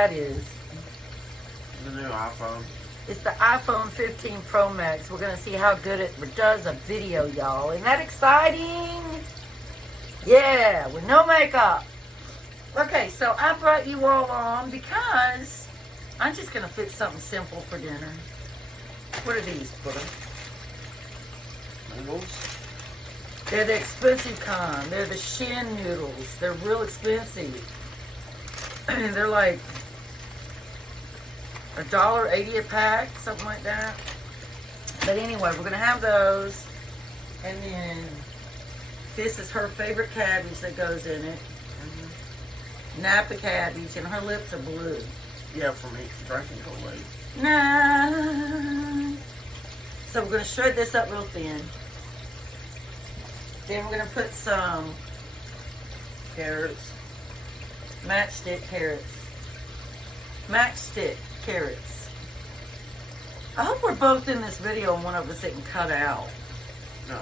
that is? The new iPhone. It's the iPhone 15 Pro Max. We're going to see how good it does a video, y'all. Isn't that exciting? Yeah, with no makeup. Okay, so I brought you all on because I'm just going to fix something simple for dinner. What are these, Butter? Noodles. They're the expensive kind. They're the SHIN noodles. They're real expensive. They're like $1.80 a pack, something like that. But anyway, we're going to have those. And then this is her favorite cabbage that goes in it. Napa cabbage, and her lips are blue. Yeah, for me, drinking Kool-Aid. Nah. So we're going to shred this up real thin. Then we're going to put some Carrots. matchstick carrots. Matchstick carrots. I hope we're both in this video and one of us didn't cut out. No.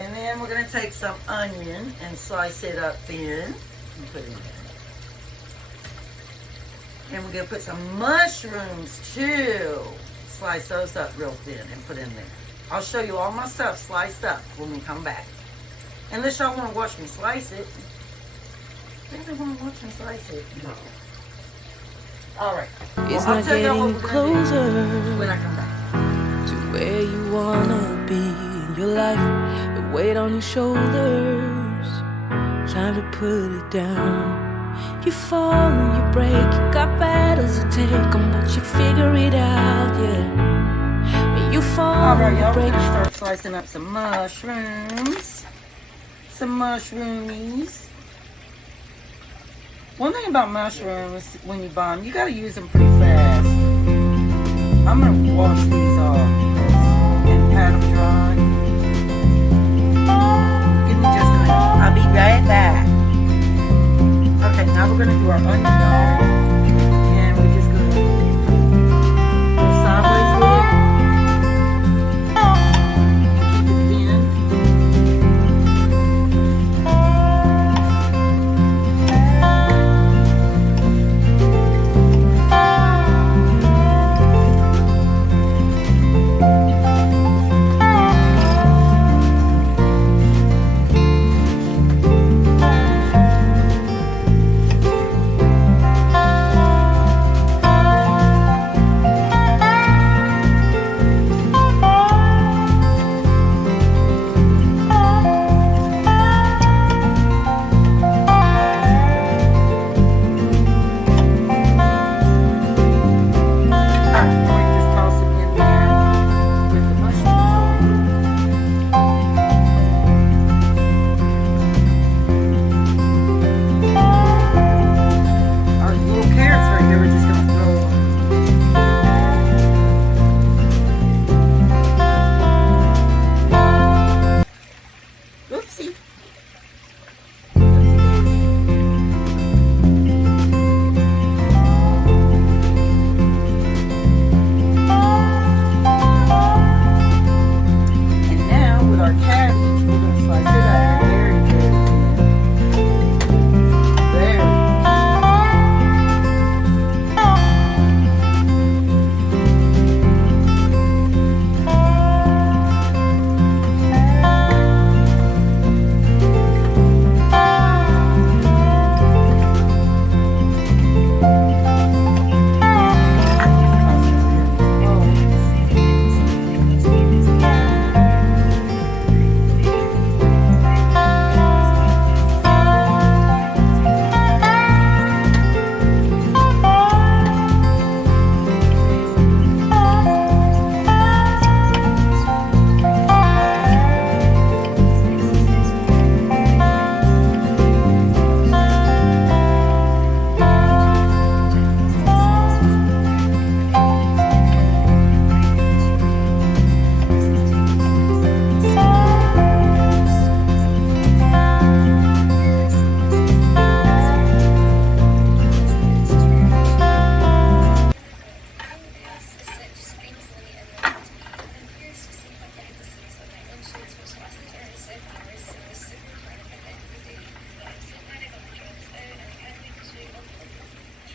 And then we're going to take some onion and slice it up thin and put it in there. And we're going to put some mushrooms too. Slice those up real thin and put in there. I'll show you all my stuff sliced up when we come back. Unless y'all want to watch me slice it. Maybe want to watch me slice it. No. Alright. It's I'll not tell y'all what getting we're going to closer do when I come back. to where you wanna be in your life. The weight on your shoulders, time to put it down. You fall and you break, you got battles to take on, but you figure it out, yeah. When you fall Alright, and you y'all, we're break. going to start slicing up some mushrooms. Some mushroomies. One thing about mushrooms, when you buy them, you got to use them pretty fast. I'm going to wash these off and pat them dry. Give me just a minute. I'll be right back. Okay, now we're going to do our onion, y'all. And we're just going to go sideways with it. And keep it thin.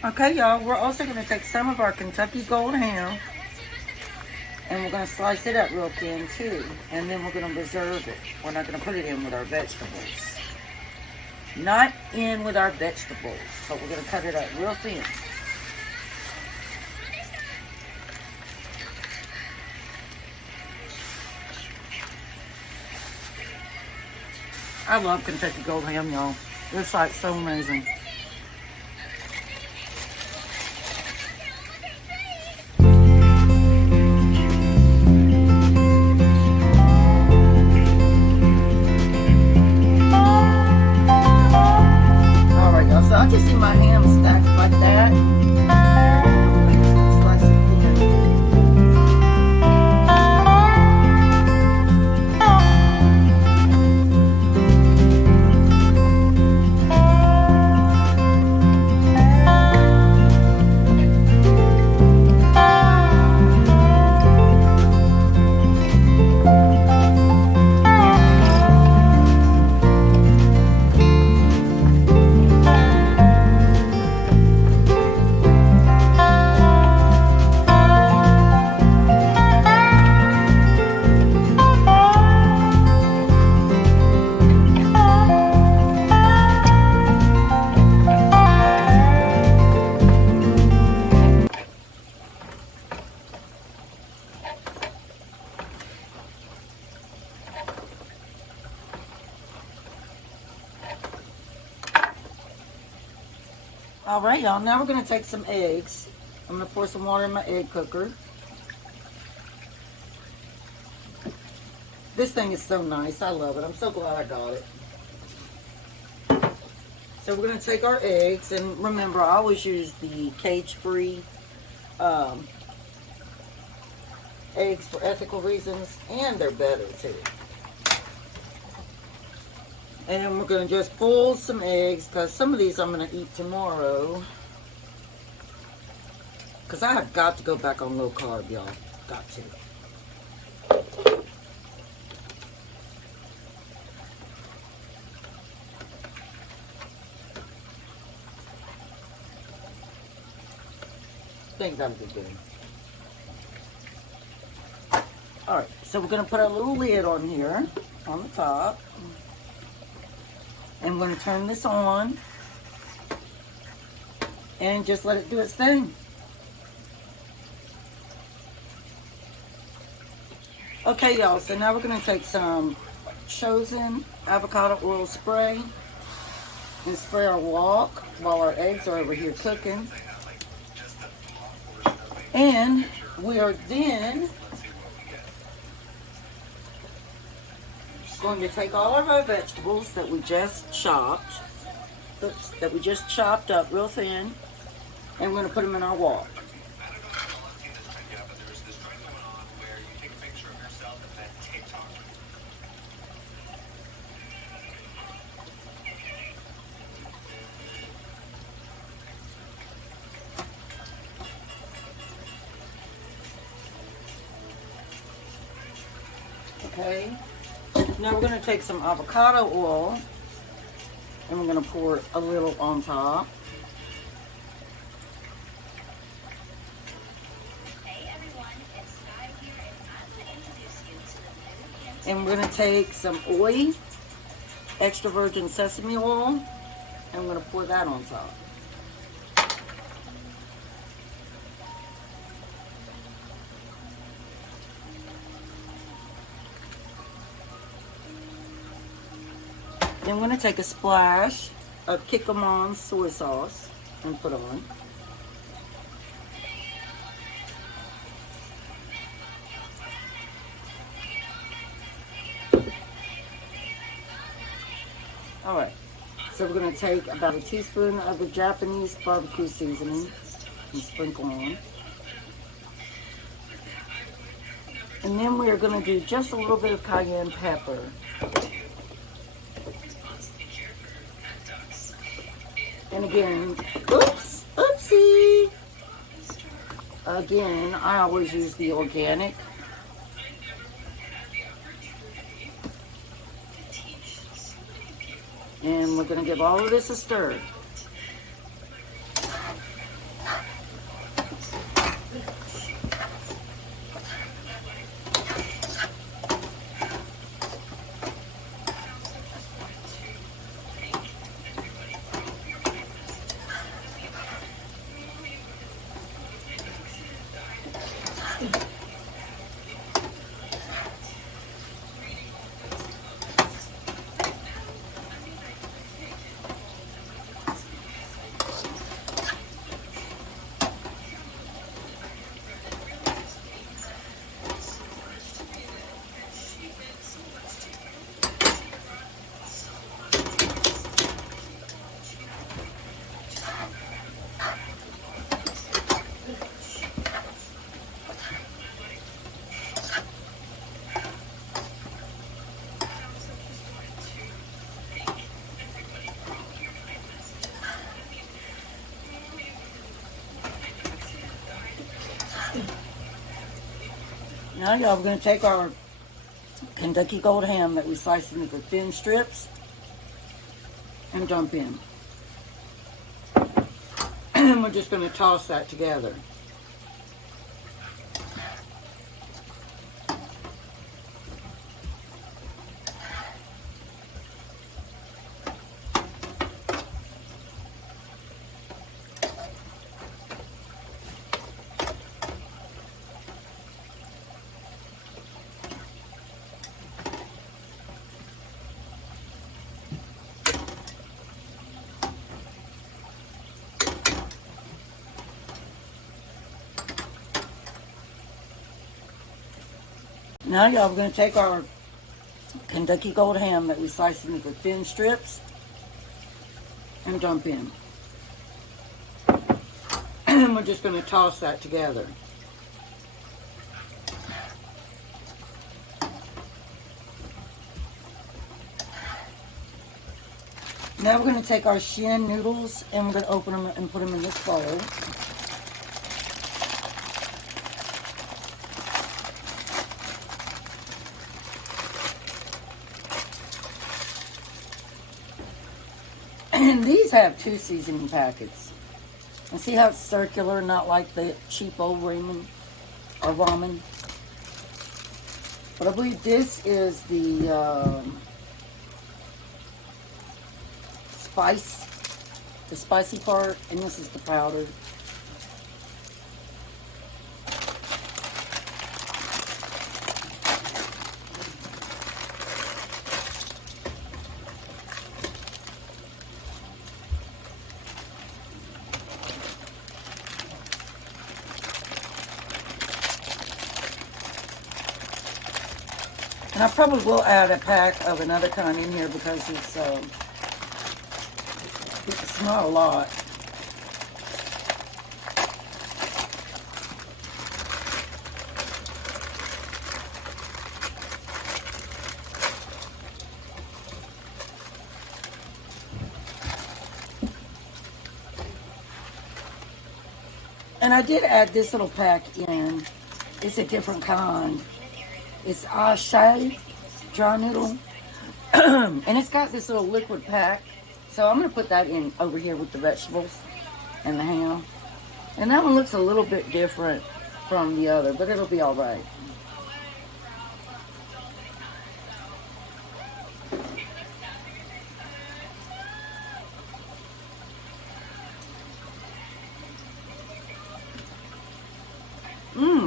Okay, y'all, we're also going to take some of our Kentucky Gold ham and we're going to slice it up real thin too. And then we're going to reserve it. We're not going to put it in with our vegetables. Not in with our vegetables, but we're going to cut it up real thin. I love Kentucky Gold ham, y'all. It's like so amazing. Alright, y'all. So I just see my ham stacked like that. Slice it thin. All right, y'all. Now we're going to take some eggs. I'm going to pour some water in my egg cooker. This thing is so nice. I love it. I'm so glad I got it. So we're going to take our eggs. And remember, I always use the cage-free eggs for ethical reasons. And they're better, too. And then we're going to just boil some eggs, because some of these I'm going to eat tomorrow. Because I have got to go back on low carb, y'all. Got to. I think that'll be good. Alright, so we're going to put a little lid on here, on the top. And we're going to turn this on and just let it do its thing. Okay, y'all, so now we're going to take some chosen avocado oil spray and spray our wok while our eggs are over here cooking. And we are then going to take all of our vegetables that we just chopped, up real thin, and we're going to put them in our wok. Okay. Now we're going to take some avocado oil and we're going to pour a little on top. Hey everyone, it's Sky here and I'm going to introduce you to the new And we're going to take some oil, extra virgin sesame oil, and we're going to pour that on top. Then we're going to take a splash of Kikkoman soy sauce and put on. Alright, so we're going to take about a teaspoon of the Japanese barbecue seasoning and sprinkle on. And then we are going to do just a little bit of cayenne pepper. And again, oopsie. Again, I always use the organic. And we're going to give all of this a stir. Now, y'all, we're going to take our Kentucky Gold ham that we sliced into thin strips and dump in. And we're just going to toss that together. Now, y'all, we're going to take our Kentucky Gold ham that we sliced into thin strips and dump in. And we're just going to toss that together. Now we're going to take our SHIN noodles and we're going to open them and put them in this bowl. And these have 2 seasoning packets. And see how it's circular, not like the cheap old ramen or ramen. But I believe this is the spicy part, and this is the powder. And I probably will add a pack of another kind in here because it's not a lot. And I did add this little pack in. It's a different kind. It's SHIN dry noodle. And it's got this little liquid pack. So I'm going to put that in over here with the vegetables and the ham. And that one looks a little bit different from the other, but it'll be all right.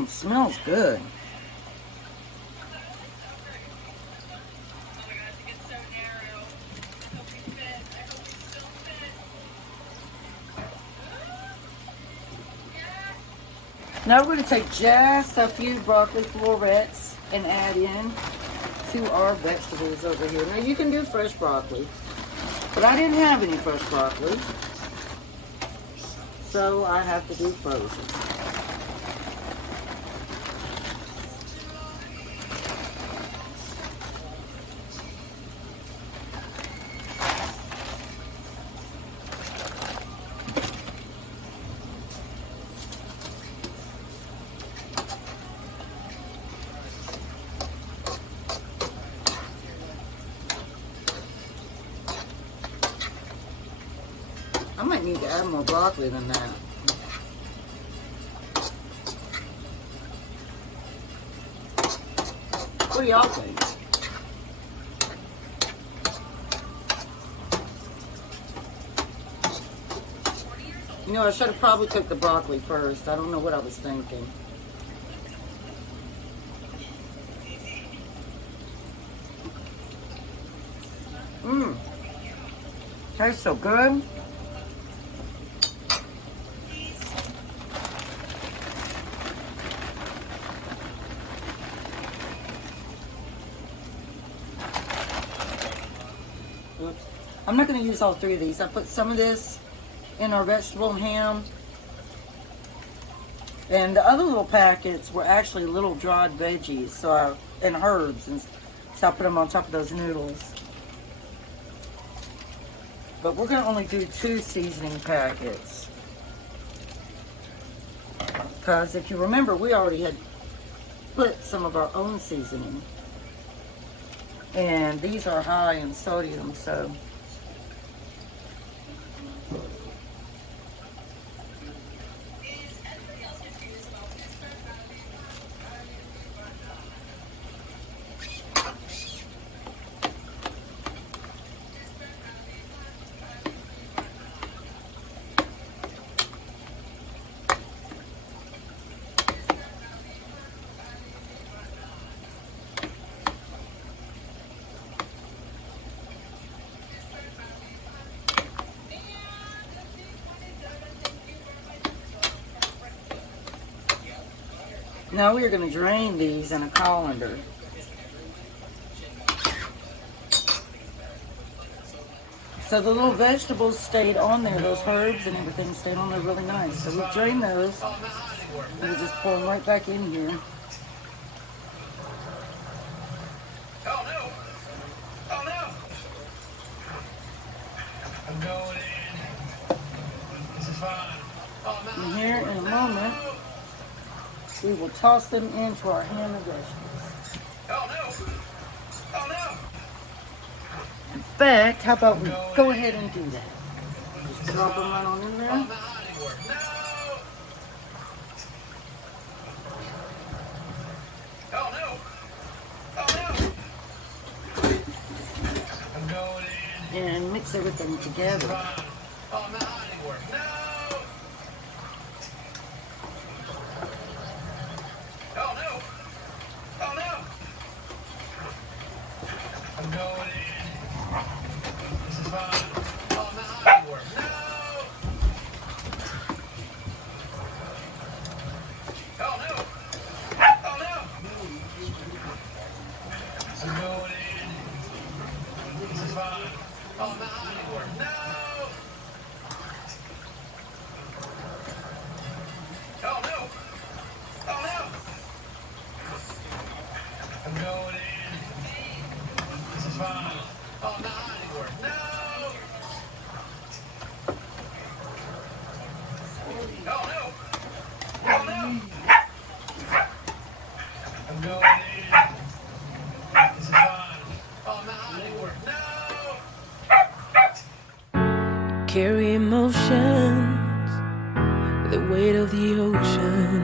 Smells good. Now we're going to take just a few broccoli florets and add in to our vegetables over here. Now you can do fresh broccoli, but I didn't have any fresh broccoli, so I have to do frozen. I might need to add more broccoli than that. What do y'all think? You know, I should have probably cooked the broccoli first. I don't know what I was thinking. Tastes so good. I'm not going to use all 3 of these. I put some of this in our vegetable and ham. And the other little packets were actually little dried veggies and herbs. And so I put them on top of those noodles. But we're going to only do 2 seasoning packets. Because if you remember, we already had put some of our own seasoning. And these are high in sodium, so now we're going to drain these in a colander. So the little vegetables stayed on there, those herbs and everything stayed on there really nice. So we drained those and we just pour them right back in here. Oh no! Oh no! I'm going in. This is fine. Oh no! And here in a moment, we will toss them into our ham and vegetables. Oh no! Oh no! In fact, how about we go ahead and do that? Just drop them right on in there. Oh, not anymore. No! Oh no! Oh no! I'm going in. And mix everything together. Fine. Oh, not anymore. No! Oh no! Oh no! I'm going in. This is fine. Oh, not anymore. No! Oh no! Oh no! I'm going in. This is fine. Oh, not anymore. No! Oh no! Oh no! I'm going in. This is fine. Oh, not anymore. No! Oh no! Oh no! I'm going in. This is fine. Oh, not anymore. No! Carry emotions, the weight of the ocean.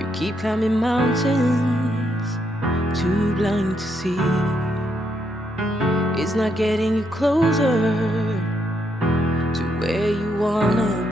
You keep climbing mountains, too blind to see. It's not getting you closer to where you wanna